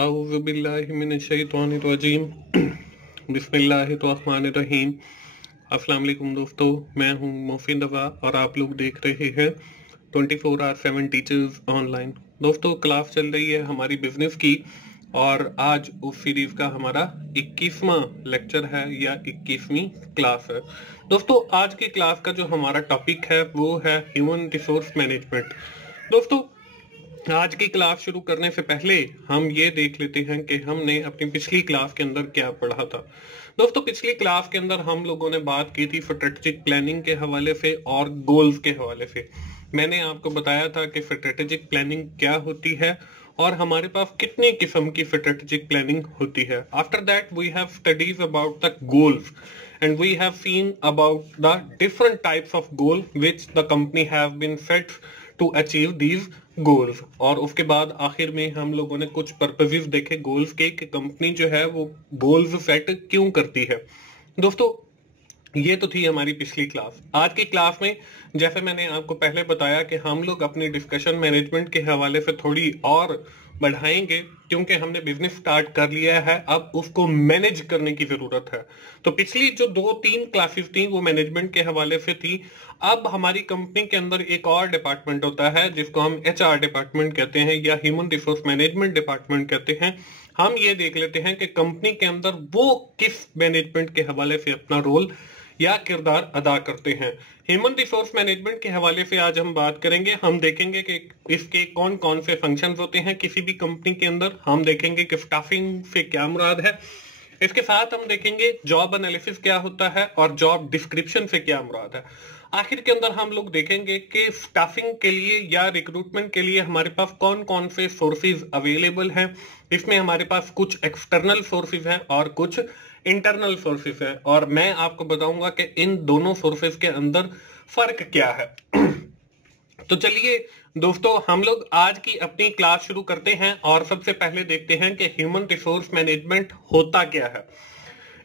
औज़ुबिल्लाहिमिनश्शैतानिर्रजीम बिस्मिल्लाहिर्रहमानिर्रहीम। अस्सलाम वालेकुम दोस्तों, मैं हूं मोहसिन रज़ा और आप लोग देख रहे हैं 24/7 टीचर्स ऑनलाइन। दोस्तों, क्लास चल रही है हमारी बिजनेस की और आज उस सीरीज का हमारा 21वां लेक्चर है या 21वीं क्लास है। दोस्तों, आज की क्लास का जो हमारा टॉपिक है वो है ह्यूमन रिसोर्स मैनेजमेंट। दोस्तों, आज की क्लास शुरू करने से पहले हम ये देख लेते हैं कि हमने अपनी पिछली क्लास के अंदर क्या पढ़ा था। दोस्तों, पिछली क्लास के अंदर हम लोगों ने बात की थी स्ट्रेटेजिक प्लानिंग के हवाले से और गोल्स के हवाले से। मैंने आपको बताया था कि स्ट्रेटेजिक प्लानिंग क्या होती है और हमारे पास कितनी किस्म की स्ट्रेटेजिक प्लानिंग होती है। After that we have studies about the goals and we have seen about the different types of goal which the company have been set to achieve these goals। और उसके बाद आखिर में हम लोगों ने कुछ पर्पसेस देखे गोल्स के कि कंपनी जो है वो गोल्स सेट क्यों करती है। दोस्तों, ये तो थी हमारी पिछली क्लास। आज की क्लास में जैसे मैंने आपको पहले बताया कि हम लोग अपनी डिस्कशन मैनेजमेंट के हवाले से थोड़ी और बढ़ाएंगे क्योंकि हमने बिजनेस स्टार्ट कर लिया है, अब उसको मैनेज करने की जरूरत है। तो पिछली जो 2-3 क्लासेस थी वो मैनेजमेंट के हवाले से थी। अब हमारी कंपनी के अंदर एक और डिपार्टमेंट होता है जिसको हम HR डिपार्टमेंट कहते हैं या ह्यूमन रिसोर्स मैनेजमेंट डिपार्टमेंट कहते हैं। हम ये देख लेते हैं कि कंपनी के अंदर वो किस मैनेजमेंट के हवाले से अपना रोल या किरदार अदा करते हैं। ह्यूमन रिसोर्स मैनेजमेंट के हवाले से आज हम बात करेंगे। हम देखेंगे कि इसके कौन कौन से फंक्शंस होते हैं किसी भी कंपनी के अंदर। हम देखेंगे कि स्टाफिंग से क्या मुराद है। इसके साथ हम देखेंगे जॉब एनालिसिस क्या होता है और जॉब डिस्क्रिप्शन से क्या मुराद है। आखिर के अंदर हम लोग देखेंगे कि स्टाफिंग के लिए या रिक्रूटमेंट के लिए हमारे पास कौन कौन से सोर्सेज अवेलेबल हैं। इसमें हमारे पास कुछ एक्सटर्नल सोर्सेज हैं और कुछ इंटरनल सोर्सेज है और मैं आपको बताऊंगा कि इन दोनों सोर्सेज के अंदर फर्क क्या है। तो चलिए दोस्तों, हम लोग आज की अपनी क्लास शुरू करते हैं और सबसे पहले देखते हैं कि ह्यूमन रिसोर्स मैनेजमेंट होता क्या है।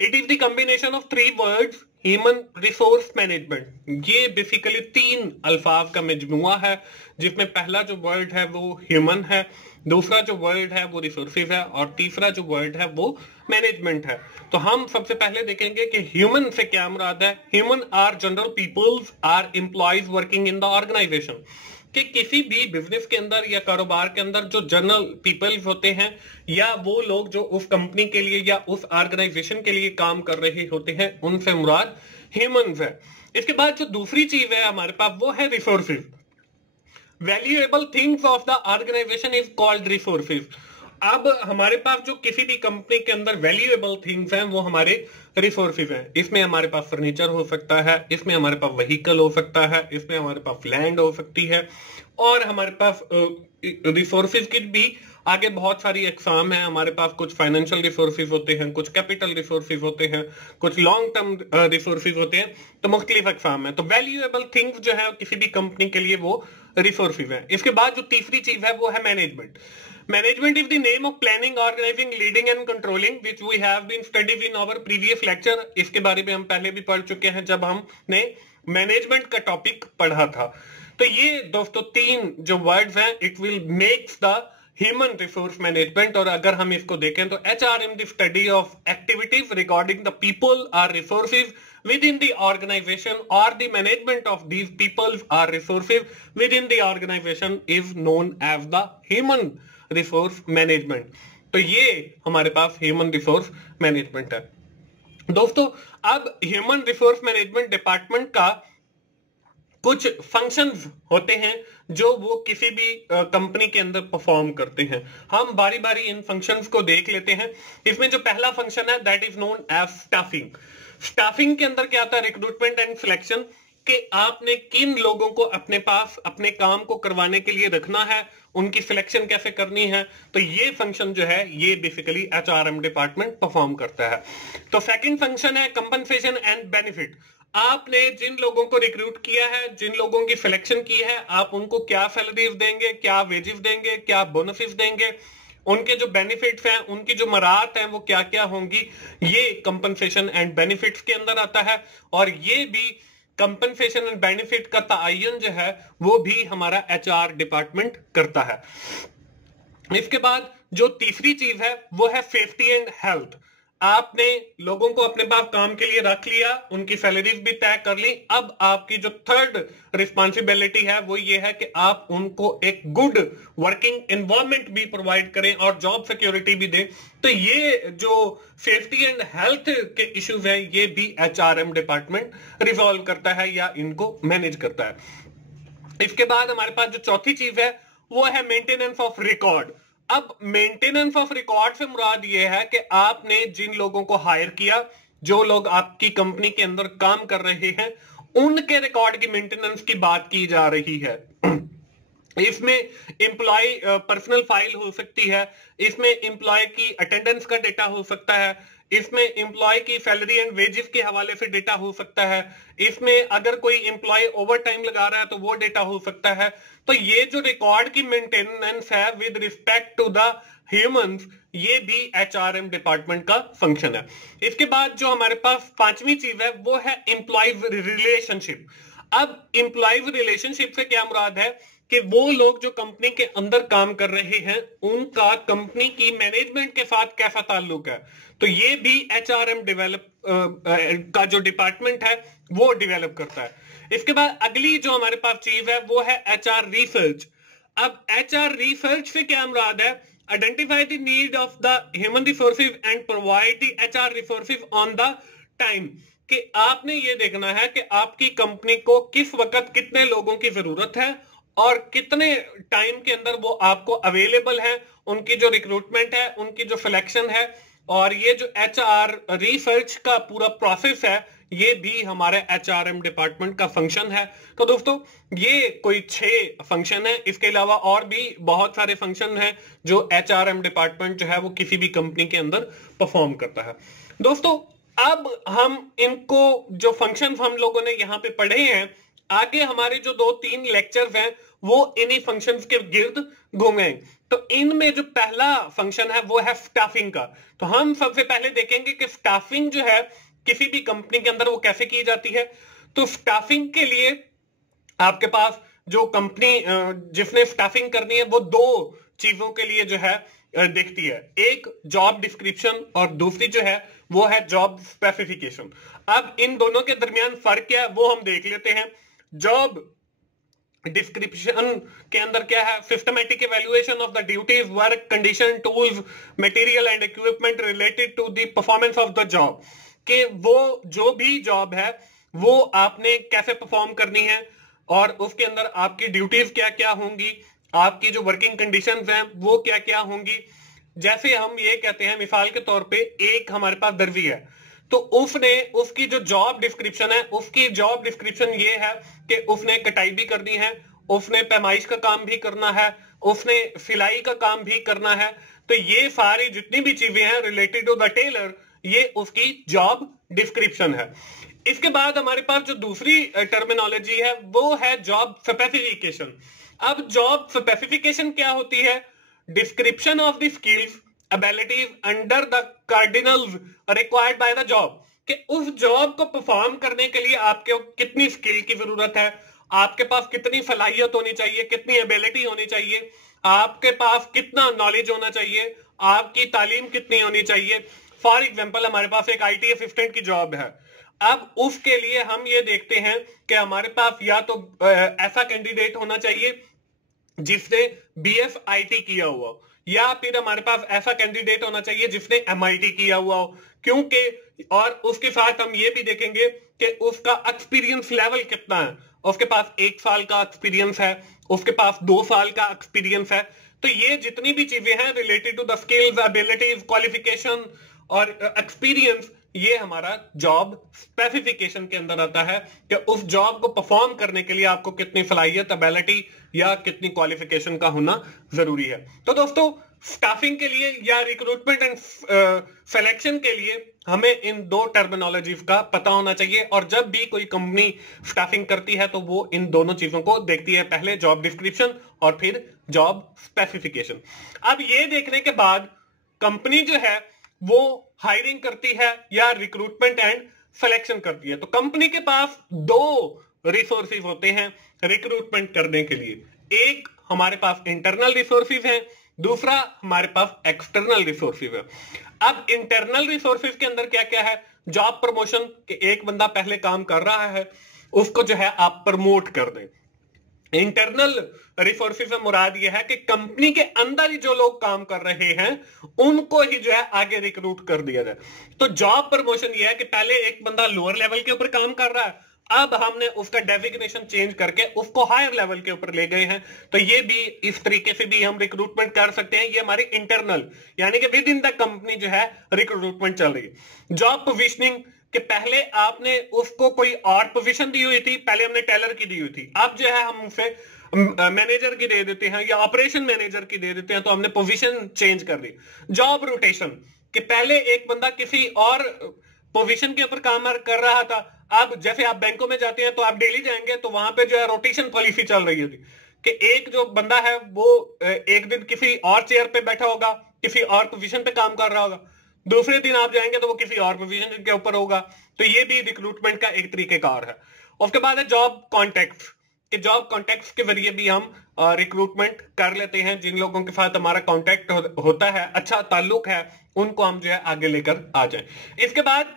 It is the combination of 3 words human resource management. ये बेसिकली 3 अल्फाज का मजमुआ है जिसमें पहला जो वर्ड है वो ह्यूमन है, दूसरा जो वर्ड है वो रिसोर्सेज है और तीसरा जो वर्ड है वो मैनेजमेंट है। तो हम सबसे पहले देखेंगे कि ह्यूमन से क्या मुराद है। Human or general peoples or employees working in the organisation. कि किसी भी बिजनेस के अंदर या कारोबार के अंदर जो जनरल पीपल्स होते हैं या वो लोग जो उस कंपनी के लिए या उस ऑर्गेनाइजेशन के लिए काम कर रहे होते हैं, उनसे मुराद ह्यूमंस है। इसके बाद जो दूसरी चीज है हमारे पास वो है resources. Valuable things of the organisation is called resources. अब हमारे पास जो किसी भी कंपनी के अंदर वैल्यूएबल थिंग्स हैं वो हमारे रिसोर्सेज हैं। इसमें हमारे पास फर्नीचर हो सकता है, इसमें हमारे पास व्हीकल हो सकता है, इसमें हमारे पास लैंड हो सकती है और हमारे पास रिसोर्सेज की भी आगे बहुत सारी एक्साम है। हमारे पास कुछ फाइनेंशियल रिसोर्सेज होते हैं, कुछ कैपिटल रिसोर्सेज होते हैं, कुछ लॉन्ग टर्म रिसोर्सेज होते हैं। तो मुख्तलिफ एक्साम है। तो वैल्यूएबल थिंग्स जो है किसी भी कंपनी के लिए वो रिसोर्सेज है। इसके बाद जो तीसरी चीज है वो है management. Management is the name of planning, organizing, leading and controlling, which we have been studied in our previous lecture। इसके बारे में हम पहले भी पढ़ चुके हैं जब हमने मैनेजमेंट का टॉपिक पढ़ा था। तो ये दोस्तों 3 जो वर्ड्स हैं, it will makes the human resource management. और अगर हम इसको देखें तो HRM the study of activities regarding the people or resources within the organization or the management of these people are resources within the organization is known as the human resource management। तो ये हमारे पास human resource management है। दोस्तों, अब human resource management department का कुछ functions होते हैं जो वो किसी भी कंपनी के अंदर परफॉर्म करते हैं। हम बारी बारी इन फंक्शंस को देख लेते हैं। इसमें जो पहला फंक्शन है that is known as staffing. Staffing के अंदर क्या आता है? Recruitment and selection. कि आपने किन लोगों को अपने पास अपने काम को करवाने के लिए रखना है, उनकी सिलेक्शन कैसे करनी है। तो ये फंक्शन जो है ये बेसिकली HRM डिपार्टमेंट परफॉर्म करता है। तो सेकंड फंक्शन है कंपनसेशन एंड बेनिफिट। आपने जिन लोगों को रिक्रूट किया है, जिन लोगों की सिलेक्शन की है, आप उनको क्या सैलरीज देंगे, क्या वेजेस देंगे, क्या बोनसेस देंगे, उनके जो बेनिफिट्स हैं, उनकी जो मराहत हैं वो क्या क्या होंगी, ये कंपनसेशन एंड बेनिफिट्स के अंदर आता है। और ये भी कंपनसेशन एंड बेनिफिट का तयन जो है वो भी हमारा HR डिपार्टमेंट करता है। इसके बाद जो तीसरी चीज है वो है सेफ्टी एंड हेल्थ। आपने लोगों को अपने पास काम के लिए रख लिया, उनकी सैलरीज भी तय कर ली, अब आपकी जो थर्ड रिस्पॉन्सिबिलिटी है वो ये है कि आप उनको एक गुड वर्किंग एनवायरनमेंट भी प्रोवाइड करें और जॉब सिक्योरिटी भी दें। तो ये जो सेफ्टी एंड हेल्थ के इश्यूज हैं ये भी एचआरएम डिपार्टमेंट रिजॉल्व करता है या इनको मैनेज करता है। इसके बाद हमारे पास जो चौथी चीज है वो है मेंटेनेंस ऑफ रिकॉर्ड। अब मेंटेनेंस ऑफ रिकॉर्ड से मुराद ये है कि आपने जिन लोगों को हायर किया, जो लोग आपकी कंपनी के अंदर काम कर रहे हैं, उनके रिकॉर्ड की मेंटेनेंस की बात की जा रही है। इसमें एम्प्लॉय पर्सनल फाइल हो सकती है, इसमें एम्प्लॉय की अटेंडेंस का डेटा हो सकता है, इसमें एम्प्लॉय की सैलरी एंड वेजेस के हवाले से डेटा हो सकता है, इसमें अगर कोई एम्प्लॉय ओवर टाइम लगा रहा है तो वो डेटा हो सकता है। तो ये जो रिकॉर्ड की मेंटेनेंस है with respect to the humans, ये भी एचआरएम डिपार्टमेंट का फंक्शन है। इसके बाद जो हमारे पास पांचवी चीज है वो है एम्प्लॉय रिलेशनशिप। अब एम्प्लॉय रिलेशनशिप से क्या मुराद है कि वो लोग जो कंपनी के अंदर काम कर रहे हैं उनका कंपनी की मैनेजमेंट के साथ कैसा ताल्लुक है। तो ये भी एचआरएम डेवलप का जो डिपार्टमेंट है वो डेवलप करता है। इसके बाद अगली जो हमारे पास चीज है वो है एचआर रिसर्च। अब एचआर रिसर्च से क्या मुराद है, identify the need of the human resources and provide the HR resources on the time. कि आपने ये देखना है कि आपकी कंपनी को किस वक्त कितने लोगों की जरूरत है और कितने टाइम के अंदर वो आपको अवेलेबल है, उनकी जो रिक्रूटमेंट है, उनकी जो सिलेक्शन है। और ये जो एचआर रिसर्च का पूरा प्रोसेस है ये भी हमारे एचआरएम डिपार्टमेंट का फंक्शन है। तो दोस्तों ये कोई 6 फंक्शन है, इसके अलावा और भी बहुत सारे फंक्शन हैं जो एचआरएम डिपार्टमेंट जो है वो किसी भी कंपनी के अंदर परफॉर्म करता है। दोस्तों अब हम इनको जो फंक्शन हम लोगों ने यहाँ पे पढ़े हैं, आगे हमारे जो 2-3 लेक्चर्स हैं वो इन्हीं फंक्शंस के गिर्द घूमेंगे। तो इनमें जो पहला फंक्शन है वो है स्टाफिंग का। तो हम सबसे पहले देखेंगे कि स्टाफिंग जो है किसी भी कंपनी के अंदर वो कैसे की जाती है। तो स्टाफिंग के लिए आपके पास जो कंपनी जिसने स्टाफिंग करनी है वो 2 चीजों के लिए जो है देखती है, एक जॉब डिस्क्रिप्शन और दूसरी जो है वो है जॉब स्पेसिफिकेशन। अब इन दोनों के दरमियान फर्क क्या है वो हम देख लेते हैं। जॉब डिस्क्रिप्शन के अंदर क्या है, systematic evaluation of the duties, work condition, tools, material and equipment related to the performance of the job. कि वो जो भी जॉब है वो आपने कैसे परफॉर्म करनी है और उसके अंदर आपकी ड्यूटीज क्या क्या होंगी, आपकी जो वर्किंग कंडीशंस हैं वो क्या क्या होंगी। जैसे हम ये कहते हैं मिसाल के तौर पे एक हमारे पास दर्जी है, तो उसने उसकी जो जॉब डिस्क्रिप्शन है, उसकी जॉब डिस्क्रिप्शन ये है कि उसने कटाई भी करनी है, उसने पैमाइश का काम भी करना है, उसने सिलाई का काम भी करना है। तो ये सारी जितनी भी चीजें हैं रिलेटेड टू द टेलर, ये उसकी जॉब डिस्क्रिप्शन है। इसके बाद हमारे पास जो दूसरी टर्मिनोलॉजी है वो है जॉब स्पेसिफिकेशन। अब जॉब स्पेसिफिकेशन क्या होती है, description of the skills abilities under the cardinals required by the job. कि उस जॉब को परफॉर्म करने के लिए आपके कितनी स्किल की जरूरत है, आपके पास कितनी सलाहियत होनी चाहिए, कितनी एबिलिटी होनी चाहिए, आपके पास कितना नॉलेज होना चाहिए, आपकी तालीम कितनी होनी चाहिए। फॉर एग्जाम्पल हमारे पास एक आईटी असिस्टेंट की जॉब है, अब उसके लिए हम ये देखते हैं कि हमारे पास या तो ऐसा कैंडिडेट होना चाहिए जिसने बीएफ आईटी किया हुआ, या फिर हमारे पास ऐसा कैंडिडेट होना चाहिए जिसने एमआईटी किया हुआ हो। क्योंकि और उसके साथ हम ये भी देखेंगे कि उसका एक्सपीरियंस लेवल कितना है, उसके पास 1 साल का एक्सपीरियंस है, उसके पास 2 साल का एक्सपीरियंस है। तो ये जितनी भी चीजें हैं related to the skills, abilities, qualification और एक्सपीरियंस, ये हमारा जॉब स्पेसिफिकेशन के अंदर आता है कि उस जॉब को परफॉर्म करने के लिए आपको कितनी सलाहियत, एबिलिटी या कितनी क्वालिफिकेशन का होना जरूरी है। तो दोस्तों स्टाफिंग के लिए या रिक्रूटमेंट एंड सिलेक्शन के लिए हमें इन 2 टर्मिनोलॉजीज का पता होना चाहिए। और जब भी कोई कंपनी स्टाफिंग करती है तो वो इन दोनों चीजों को देखती है, पहले जॉब डिस्क्रिप्शन और फिर जॉब स्पेसिफिकेशन। अब ये देखने के बाद कंपनी जो है वो हायरिंग करती है या रिक्रूटमेंट एंड सिलेक्शन करती है। तो कंपनी के पास 2 रिसोर्सेज होते हैं रिक्रूटमेंट करने के लिए। एक हमारे पास इंटरनल रिसोर्सेज हैं दूसरा हमारे पास एक्सटर्नल रिसोर्सेज है। अब इंटरनल रिसोर्सेज के अंदर क्या क्या है? जॉब प्रमोशन, कि एक बंदा पहले काम कर रहा है उसको जो है आप प्रमोट कर दें। इंटरनल रिसोर्सेज से मुराद यह है कि कंपनी के अंदर ही जो लोग काम कर रहे हैं उनको ही जो है आगे रिक्रूट कर दिया जाए। तो जॉब प्रमोशन यह है कि पहले एक बंदा लोअर लेवल के ऊपर काम कर रहा है, अब हमने उसका डेजिग्नेशन चेंज करके उसको हायर लेवल के ऊपर ले गए हैं। तो ये भी इस तरीके से भी हम रिक्रूटमेंट कर सकते हैं। ये हमारी इंटरनल यानी कि विद इन द कंपनी जो है रिक्रूटमेंट चल रही है। जॉब पोजीशनिंग, कि पहले आपने उसको कोई और पोजीशन दी हुई थी, पहले हमने टेलर की दी हुई थी, अब जो है हम उसे मैनेजर की दे देते हैं या ऑपरेशन मैनेजर की दे देते हैं, तो हमने पोजीशन चेंज कर दी। जॉब रोटेशन, कि पहले एक बंदा किसी और पोजीशन के ऊपर काम कर रहा था, अब जैसे आप बैंकों में जाते हैं तो आप डेली जाएंगे तो वहां पे जो है रोटेशन पॉलिसी चल रही होती कि एक जो बंदा है वो एक दिन किसी और चेयर पे बैठा होगा, किसी और पोजीशन पे काम कर रहा होगा, दूसरे दिन आप जाएंगे तो वो किसी और पोजीशन के ऊपर होगा। तो ये भी रिक्रूटमेंट का एक तरीकेकार है। उसके बाद है जॉब कॉन्टेक्ट, कि जॉब कॉन्टेक्ट के जरिए भी हम रिक्रूटमेंट कर लेते हैं। जिन लोगों के साथ हमारा कॉन्टेक्ट होता है, अच्छा ताल्लुक है, उनको हम जो है आगे लेकर आ जाए। इसके बाद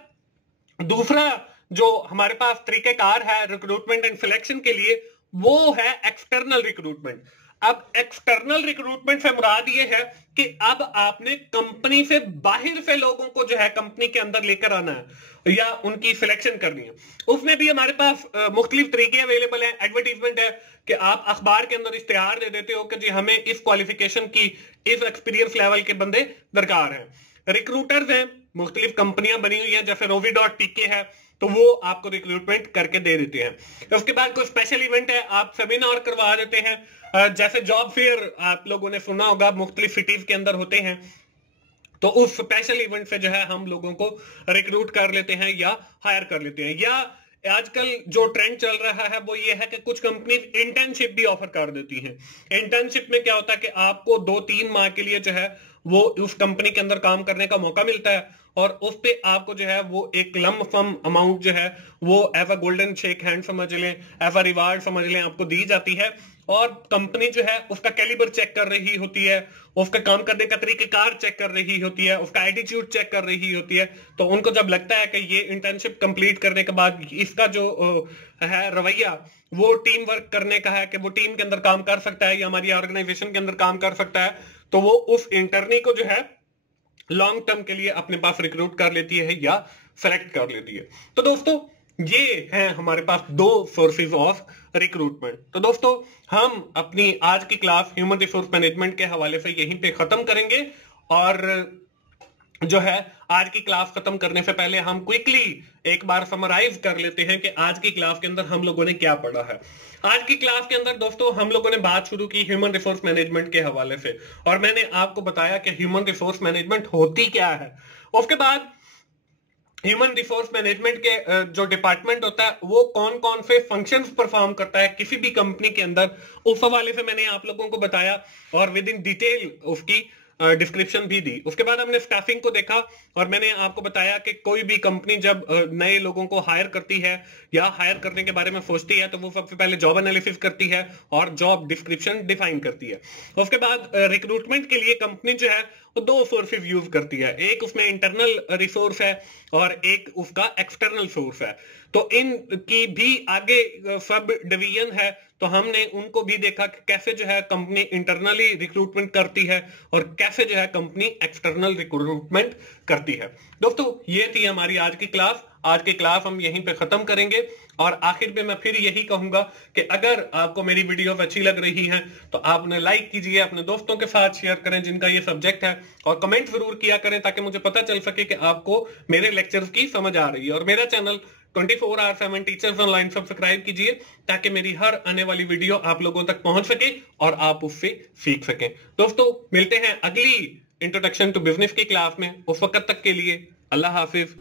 दूसरा जो हमारे पास तरीकेकार है रिक्रूटमेंट एंड सिलेक्शन के लिए, वो है एक्सटर्नल रिक्रूटमेंट। अब एक्सटर्नल रिक्रूटमेंट से मुराद ये है कि अब आपने कंपनी से बाहर से लोगों को जो है कंपनी के अंदर लेकर आना है या उनकी सिलेक्शन करनी है। उसमें भी हमारे पास मुख्तलिफ तरीके अवेलेबल है। एडवर्टीजमेंट है कि आप अखबार के अंदर इश्तेहार दे देते हो कि जी हमें इस क्वालिफिकेशन की, इस एक्सपीरियंस लेवल के बंदे दरकार हैं। रिक्रूटर्स हैं, मुख्तलिफ कंपनियां बनी हुई हैं जैसे rovi.tk है, तो वो आपको रिक्रूटमेंट करके दे देते हैं। उसके बाद कोई स्पेशल इवेंट है, आप सेमिनार करवा देते हैं, जैसे जॉब फेयर आप लोगों ने सुना होगा मुख्तलिफ सिटीज के अंदर होते हैं, तो उस स्पेशल इवेंट से जो है हम लोगों को रिक्रूट कर लेते हैं या हायर कर लेते हैं। या आजकल जो ट्रेंड चल रहा है वो ये है कि कुछ कंपनी इंटर्नशिप भी ऑफर कर देती हैं। इंटर्नशिप में क्या होता है कि आपको 2-3 माह के लिए जो है वो उस कंपनी के अंदर काम करने का मौका मिलता है और उस पे आपको जो है वो एक लम सम अमाउंट जो है वो as a golden shake hand समझ लें, एज अ रिवार्ड समझ लें, आपको दी जाती है। और कंपनी जो है उसका कैलिबर चेक कर रही होती है, उसका काम करने का तरीकेकार चेक कर रही होती है, उसका एटीट्यूड चेक कर रही होती है। तो उनको जब लगता है कि ये इंटर्नशिप कंप्लीट करने के बाद इसका जो है रवैया वो टीम वर्क करने का है, कि वो टीम के अंदर काम कर सकता है या हमारी ऑर्गेनाइजेशन के अंदर काम कर सकता है, तो वो उस इंटर्नी को जो है लॉन्ग टर्म के लिए अपने पास रिक्रूट कर लेती है या सेलेक्ट कर लेती है। तो दोस्तों ये हैं हमारे पास 2 सोर्सेज ऑफ रिक्रूटमेंट। तो दोस्तों हम अपनी आज की क्लास ह्यूमन रिसोर्स मैनेजमेंट के हवाले से यहीं पे खत्म करेंगे। और जो है आज की क्लास खत्म करने से पहले हम क्विकली एक बार समराइज कर लेते हैं कि आज की क्लास के अंदर हम लोगों ने क्या पढ़ा है। आज की क्लास के अंदर दोस्तों हम लोगों ने बात शुरू की ह्यूमन रिसोर्स मैनेजमेंट के हवाले से, और मैंने आपको बताया कि ह्यूमन रिसोर्स मैनेजमेंट होती क्या है। उसके बाद ह्यूमन रिसोर्स मैनेजमेंट के जो डिपार्टमेंट होता है वो कौन कौन से फंक्शंस परफॉर्म करता है किसी भी कंपनी के अंदर, उस हवाले से मैंने आप लोगों को बताया और विद इन डिटेल उसकी डिस्क्रिप्शन भी दी। उसके बाद हमने स्टाफिंग को देखा और मैंने आपको बताया कि कोई भी कंपनी जब नए लोगों को हायर करती है या हायर करने के बारे में सोचती है तो वो सबसे पहले जॉब एनालिसिस करती है और जॉब डिस्क्रिप्शन डिफाइन करती है। उसके बाद रिक्रूटमेंट के लिए कंपनी जो है वो 2 सोर्सेज यूज करती है, एक उसमें इंटरनल रिसोर्स है और एक उसका एक्सटर्नल सोर्स है। तो इनकी भी आगे सब डिवीजन है, तो हमने उनको भी देखा कि कैसे जो है कंपनी इंटरनली रिक्रूटमेंट करती है और कैसे जो है कंपनी एक्सटर्नल रिक्रूटमेंट करती है। दोस्तों ये थी हमारी आज की क्लास। आज की क्लास हम यहीं पे खत्म करेंगे और आखिर में मैं फिर यही कहूंगा कि अगर आपको मेरी वीडियो अच्छी लग रही है तो आप उन्हें लाइक कीजिए, अपने दोस्तों के साथ शेयर करें जिनका ये सब्जेक्ट है, और कमेंट जरूर किया करें ताकि मुझे पता चल सके कि आपको मेरे लेक्चर्स की समझ आ रही है। और मेरा चैनल 24/7 टीचर्स ऑनलाइन सब्सक्राइब कीजिए ताकि मेरी हर आने वाली वीडियो आप लोगों तक पहुंच सके और आप उससे सीख सकें। दोस्तों मिलते हैं अगली इंट्रोडक्शन टू बिजनेस की क्लास में, उस वक्त तक के लिए अल्लाह हाफिज।